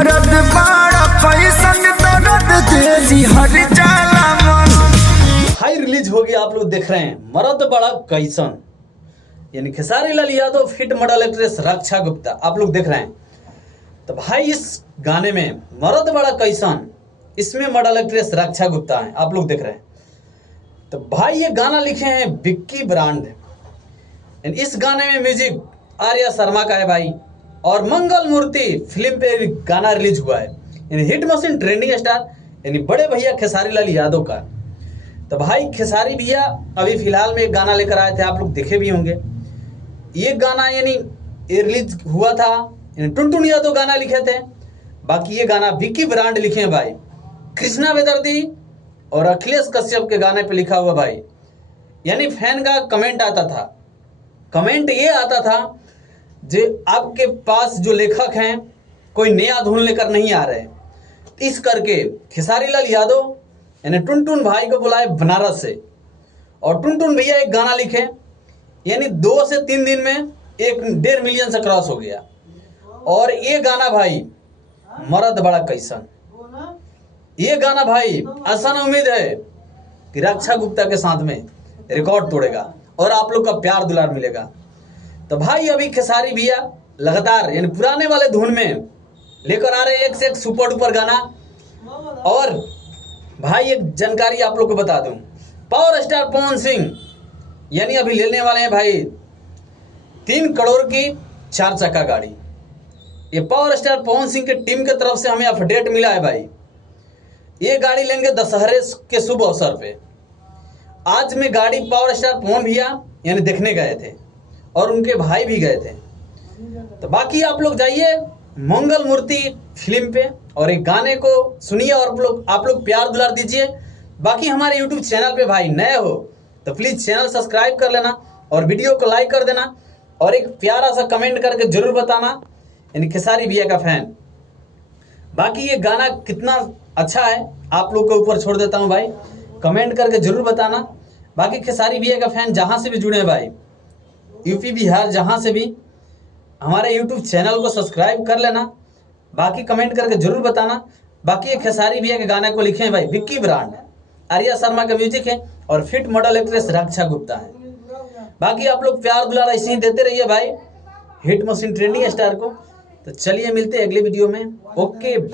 मरद बाड़ा पैसन दर्द तेजी हर जाला मन। हाई रिलीज हो गया, आप लोग देख रहे हैं मरद बड़ा कैसन, यानी Khesari Lal Yadav fit model actress रक्षा गुप्ता, आप लोग देख रहे हैं। तो भाई इस गाने में मरद बड़ा कैसन, इसमें मॉडल एक्ट्रेस रक्षा गुप्ता है, आप लोग देख रहे हैं। तो भाई ये गाना लिखे हैं विक्की ब्रांड। इस गाने में म्यूजिक आर्या शर्मा का है भाई, और मंगल मूर्ति फिल्म पे गाना रिलीज हुआ है, यानी हिट मशीन ट्रेंडिंग स्टार यानी बड़े भैया खेसारी लाल यादव का। तो भाई खेसारी भैया अभी फिलहाल में एक गाना लेकर आए थे, आप लोग देखे भी होंगे। ये गाना यानी ये रिलीज हुआ था, यानी टुनटुन यादव गाना लिखे थे। बाकी ये गाना विक्की ब्रांड लिखे हैं भाई, कृष्णा बेदर्दी और अखिलेश कश्यप के गाने पे लिखा हुआ भाई। यानी फैन का कमेंट आता था, कमेंट ये आता था जो आपके पास जो लेखक हैं कोई नया धुन लेकर नहीं आ रहे, इस करके खेसारी लाल यादव यानी टुनटुन भाई को बुलाए बनारस से, और टुनटुन भैया एक गाना लिखे, यानी 2 से 3 दिन में 1.5 मिलियन से क्रॉस हो गया। और ये गाना भाई मरद बड़ा कैसन, ये गाना भाई आसान उम्मीद है कि रक्षा गुप्ता के साथ में रिकॉर्ड तोड़ेगा और आप लोग का प्यार दुलार मिलेगा। तो भाई अभी खेसारी भैया लगातार यानी पुराने वाले धुन में लेकर आ रहे हैं एक से एक सुपर डुपर गाना। और भाई एक जानकारी आप लोग को बता दूं, पावर स्टार पवन सिंह यानी अभी लेने वाले हैं भाई 3 करोड़ की 4 चक्का गाड़ी। ये पावर स्टार पवन सिंह के टीम के तरफ से हमें अपडेट मिला है भाई, ये गाड़ी लेंगे दशहरे के शुभ अवसर पे। आज में गाड़ी पावर स्टार पवन भैया यानी देखने गए थे और उनके भाई भी गए थे। तो बाकी आप लोग जाइए मंगल मूर्ति फिल्म पे और एक गाने को सुनिए और आप लोग प्यार दुलार दीजिए। बाकी हमारे यूट्यूब चैनल पे भाई नए हो तो प्लीज चैनल सब्सक्राइब कर लेना और वीडियो को लाइक कर देना और एक प्यारा सा कमेंट करके जरूर बताना, यानी खेसारी भैया का फैन। बाकी ये गाना कितना अच्छा है आप लोग के ऊपर छोड़ देता हूँ भाई, कमेंट करके जरूर बताना। बाकी खेसारी भैया का फैन जहाँ से भी जुड़े हैं भाई, यूपी बिहार जहाँ से भी, हमारे यूट्यूब चैनल को सब्सक्राइब कर लेना। बाकी कमेंट करके जरूर बताना। बाकी ये खेसारी भैया के गाने को लिखे हैं भाई विक्की ब्रांड, आर्या शर्मा का म्यूजिक है और फिट मॉडल एक्ट्रेस रक्षा गुप्ता है। बाकी आप लोग प्यार दुलार ऐसे ही देते रहिए भाई हिट मशीन ट्रेंडिंग स्टार को। तो चलिए मिलते हैं अगले वीडियो में, ओके बाय।